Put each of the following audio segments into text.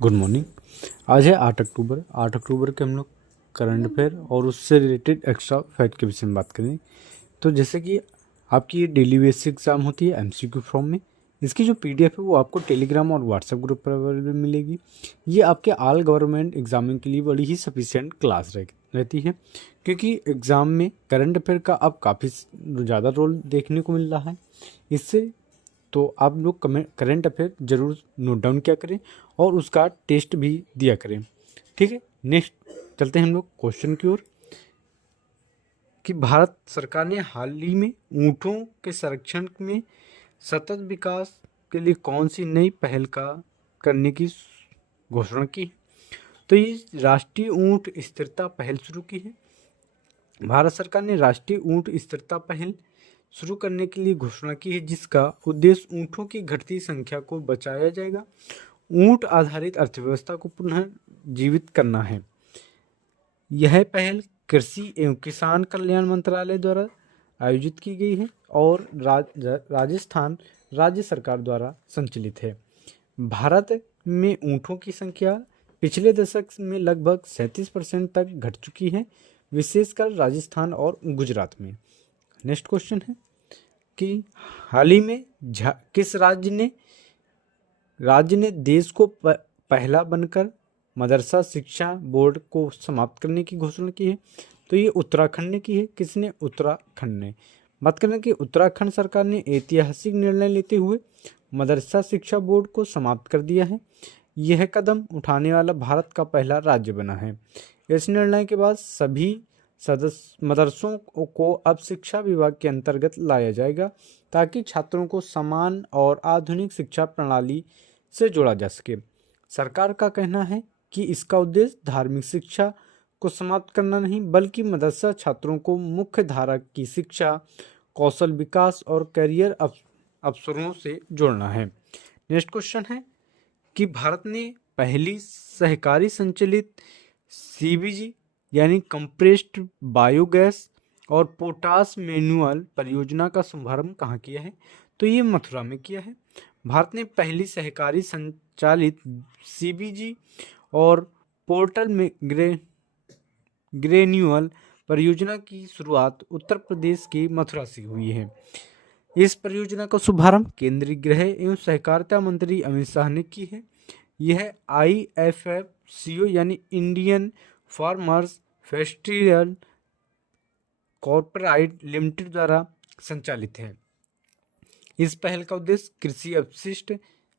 Good morning. आज है 8 अक्टूबर। 8 अक्टूबर के हम लोग करंट अफेयर और उससे रिलेटेड एक्स्ट्रा फैक्ट के विषय में बात करेंगे। तो जैसे कि आपकी ये डेली बेसिस एग्ज़ाम होती है एमसीक्यू फॉर्म में, इसकी जो पीडीएफ है वो आपको टेलीग्राम और व्हाट्सएप ग्रुप पर अवेलेबल मिलेगी। ये आपके ऑल गवर्नमेंट एग्जामिंग के लिए बड़ी ही सफिशिएंट क्लास रहती है, क्योंकि एग्ज़ाम में करंट अफेयर का अब काफ़ी ज़्यादा रोल देखने को मिल रहा है। इससे तो आप लोग करंट अफेयर जरूर नोट डाउन किया करें और उसका टेस्ट भी दिया करें। ठीक है, नेक्स्ट चलते हैं हम लोग क्वेश्चन की ओर कि भारत सरकार ने हाल ही में ऊँटों के संरक्षण में सतत विकास के लिए कौन सी नई पहल करने की घोषणा की। तो ये राष्ट्रीय ऊँट स्थिरता पहल शुरू की है। भारत सरकार ने राष्ट्रीय ऊँट स्थिरता पहल शुरू करने के लिए घोषणा की है, जिसका उद्देश्य ऊँटों की घटती संख्या को बचाया जाएगा। ऊँट आधारित अर्थव्यवस्था को पुनः जीवित करना है। यह पहल कृषि एवं किसान कल्याण मंत्रालय द्वारा आयोजित की गई है और राजस्थान राज्य सरकार द्वारा संचालित है। भारत में ऊँटों की संख्या पिछले दशक में लगभग 37% तक घट चुकी है, विशेषकर राजस्थान और गुजरात में। नेक्स्ट क्वेश्चन है कि हाल ही में किस राज्य ने देश को पहला बनकर मदरसा शिक्षा बोर्ड को समाप्त करने की घोषणा की है। तो ये उत्तराखंड ने की है। किसने? उत्तराखंड ने। बात करें कि उत्तराखंड सरकार ने ऐतिहासिक निर्णय लेते हुए मदरसा शिक्षा बोर्ड को समाप्त कर दिया है। यह कदम उठाने वाला भारत का पहला राज्य बना है। इस निर्णय के बाद सभी मदरसों को अब शिक्षा विभाग के अंतर्गत लाया जाएगा, ताकि छात्रों को समान और आधुनिक शिक्षा प्रणाली से जोड़ा जा सके। सरकार का कहना है कि इसका उद्देश्य धार्मिक शिक्षा को समाप्त करना नहीं, बल्कि मदरसा छात्रों को मुख्य धारा की शिक्षा, कौशल विकास और करियर अवसरों से जोड़ना है। नेक्स्ट क्वेश्चन है कि भारत ने पहली सहकारी संचालित सीबीजी यानी कंप्रेस्ड बायोगैस और पोटास मैनुअल परियोजना का शुभारंभ कहाँ किया है। तो ये मथुरा में किया है। भारत ने पहली सहकारी संचालित सीबीजी और पोर्टल में ग्रेन्यूअल परियोजना की शुरुआत उत्तर प्रदेश के मथुरा से हुई है। इस परियोजना का शुभारंभ केंद्रीय गृह एवं सहकारिता मंत्री अमित शाह ने की है। यह IFFCO यानी Indian farmers festival corporate limited द्वारा संचालित है। इस पहल का उद्देश्य कृषि अपशिष्ट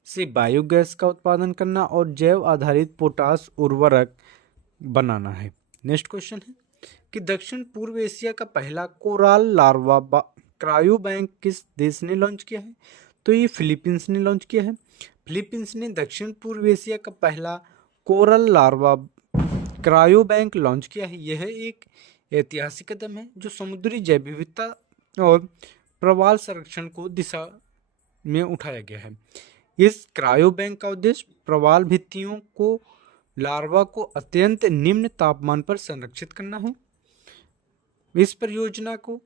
से बायोगैस का उत्पादन करना और जैव आधारित पोटास उर्वरक बनाना है। नेक्स्ट क्वेश्चन है कि दक्षिण पूर्व एशिया का पहला कोराल लार्वा क्रायो बैंक किस देश ने लॉन्च किया है। तो ये फिलीपींस ने लॉन्च किया है। फिलीपींस ने दक्षिण पूर्व एशिया का पहला coral larva cryo bank launch किया है। यह एक ऐतिहासिक कदम है जो समुद्री जैव विविधता और प्रवाल संरक्षण को दिशा में उठाया गया है। इस क्रायो बैंक का उद्देश्य प्रवाल भित्तियों को लार्वा को अत्यंत निम्न तापमान पर संरक्षित करना है। इस परियोजना को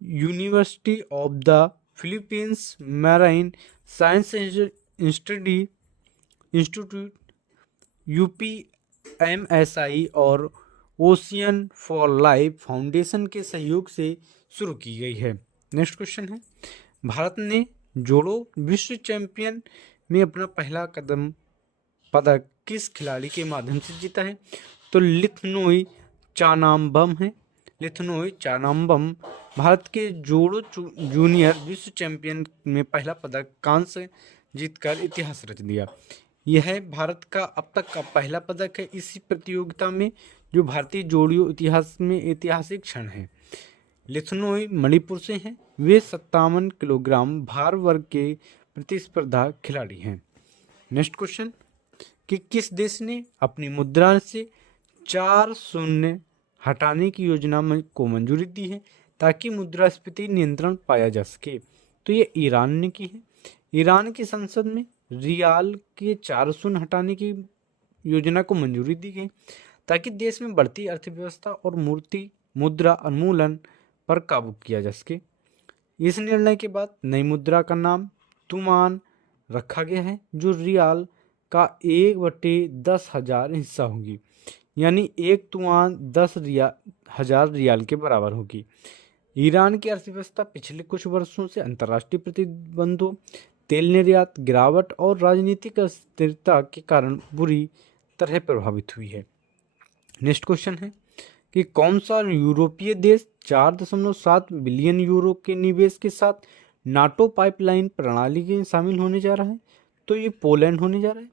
university of the Philippines marine science institute UPMSI और ओशियन फॉर लाइफ फाउंडेशन के सहयोग से शुरू की गई है। नेक्स्ट क्वेश्चन है भारत ने जोड़ो विश्व चैंपियन में अपना पहला पदक किस खिलाड़ी के माध्यम से जीता है। तो लिथनोई चानाम्बम है। लिथनोई चानाम्बम भारत के जोड़ो जूनियर विश्व चैंपियन में पहला पदक कांस्य जीतकर इतिहास रच दिया। यह भारत का अब तक का पहला पदक है इसी प्रतियोगिता में, जो भारतीय जोड़ियों इतिहास में ऐतिहासिक क्षण है। लिथनोई मणिपुर से हैं। वे 57 किलोग्राम भार वर्ग के प्रतिस्पर्धा खिलाड़ी हैं। नेक्स्ट क्वेश्चन कि किस देश ने अपनी मुद्रा से 4 शून्य हटाने की योजना को मंजूरी दी है, ताकि मुद्रास्फीति नियंत्रण पाया जा सके। तो ये ईरान ने की है। ईरान की संसद में रियाल के 4 शून्य हटाने की योजना को मंजूरी दी गई, ताकि देश में बढ़ती अर्थव्यवस्था और मुद्रा उन्मूलन पर काबू किया जा सके। इस निर्णय के बाद नई मुद्रा का नाम तुमान रखा गया है, जो रियाल का 1/10,000 हिस्सा होगी, यानी 1/10,000 रियाल के बराबर होगी। ईरान की अर्थव्यवस्था पिछले कुछ वर्षों से अंतर्राष्ट्रीय प्रतिबंधों, तेल निर्यात गिरावट और राजनीतिक अस्थिरता के कारण बुरी तरह प्रभावित हुई है। नेक्स्ट क्वेश्चन है कि कौन सा यूरोपीय देश 4.7 बिलियन यूरो के निवेश के साथ नाटो पाइपलाइन प्रणाली के शामिल होने जा रहा है? तो ये पोलैंड होने जा रहा है।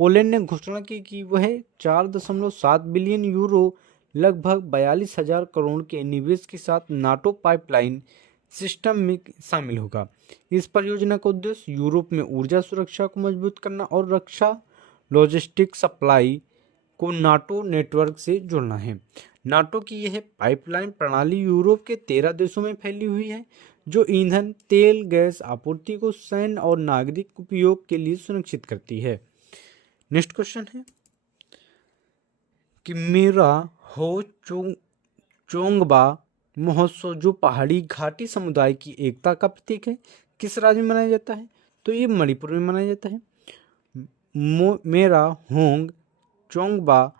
पोलैंड ने घोषणा की कि वह 4.7 बिलियन यूरो लगभग 42,000 करोड़ के निवेश के साथ नाटो पाइपलाइन सिस्टम में शामिल होगा। इस परियोजना का उद्देश्य यूरोप में ऊर्जा सुरक्षा को मजबूत करना और रक्षा लॉजिस्टिक सप्लाई को नाटो नेटवर्क से जोड़ना है। नाटो की यह पाइपलाइन प्रणाली यूरोप के 13 देशों में फैली हुई है, जो ईंधन, तेल, गैस आपूर्ति को सैन्य और नागरिक उपयोग के लिए सुनिश्चित करती है। नेक्स्ट क्वेश्चन है कि मेरा हो चोंगबा महोत्सव, जो पहाड़ी घाटी समुदाय की एकता का प्रतीक है, किस राज्य में मनाया जाता है? तो ये मणिपुर में मनाया जाता है। मेरा होंग चोंगबा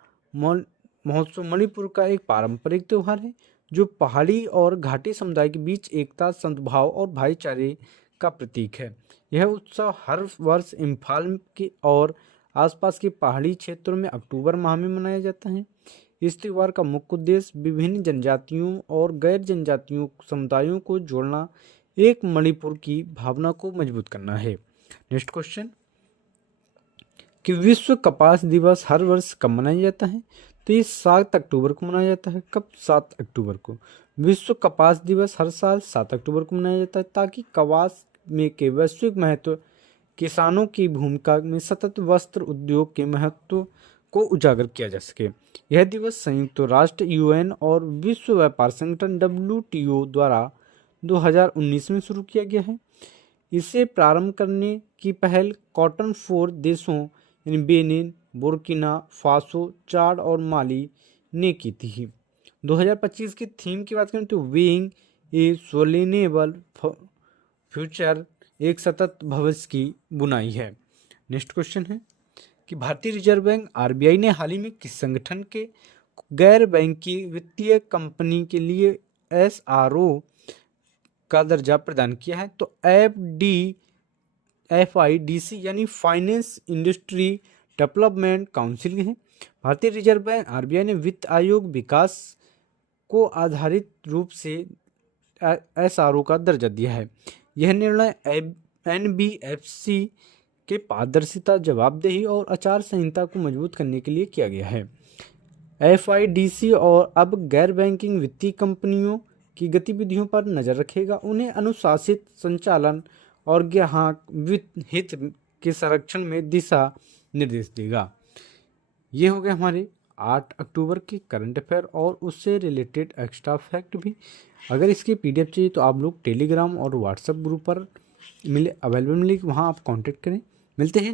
महोत्सव मणिपुर का एक पारंपरिक त्यौहार है, जो पहाड़ी और घाटी समुदाय के बीच एकता, सद्भाव और भाईचारे का प्रतीक है। यह उत्सव हर वर्ष इम्फाल के और आसपास के पहाड़ी क्षेत्रों में अक्टूबर माह में मनाया जाता है। इस त्यौहार का मुख्य उद्देश्य विभिन्न जनजातियों और गैर जनजातियों समुदायों को जोड़ना, एक मणिपुर की भावना को मजबूत करना है। नेक्स्ट क्वेश्चन कि विश्व कपास दिवस हर वर्ष कब मनाया जाता है? तो ये 7 अक्टूबर को मनाया जाता है। कब? 7 अक्टूबर को। विश्व कपास दिवस हर साल 7 अक्टूबर को मनाया जाता है, ताकि कपास में के वैश्विक महत्व, किसानों की भूमिका में सतत वस्त्र उद्योग के महत्व को उजागर किया जा सके। यह दिवस संयुक्त राष्ट्र यूएन और विश्व व्यापार संगठन WTO द्वारा 2019 में शुरू किया गया है। इसे प्रारंभ करने की पहल कॉटन 4 देशों यानी बेनिन, बुर्किना फासो, चाड और माली ने की थी। 2025 की थीम की बात करें तो बीइंग ए सस्टेनेबल फ्यूचर, एक सतत भविष्य की बुनाई है। नेक्स्ट क्वेश्चन है कि भारतीय रिजर्व बैंक RBI ने हाल ही में किस संगठन के गैर बैंकिंग वित्तीय कंपनी के लिए SRO का दर्जा प्रदान किया है? तो FIDC यानी फाइनेंस इंडस्ट्री डेवलपमेंट काउंसिल है। भारतीय रिजर्व बैंक RBI ने वित्त आयोग विकास को आधारित रूप से SRO का दर्जा दिया है। यह निर्णय NBFC के पारदर्शिता, जवाबदेही और आचार संहिता को मजबूत करने के लिए किया गया है। FIDC और अब गैर बैंकिंग वित्तीय कंपनियों की गतिविधियों पर नजर रखेगा, उन्हें अनुशासित संचालन और ग्राहक हित के संरक्षण में दिशा निर्देश देगा। ये हो गए हमारे 8 अक्टूबर के करंट अफेयर और उससे रिलेटेड एक्स्ट्रा फैक्ट भी। अगर इसकी PDF चाहिए तो आप लोग टेलीग्राम और व्हाट्सएप ग्रुप पर अवेलेबल मिलेगी, वहाँ आप कांटेक्ट करें। मिलते हैं।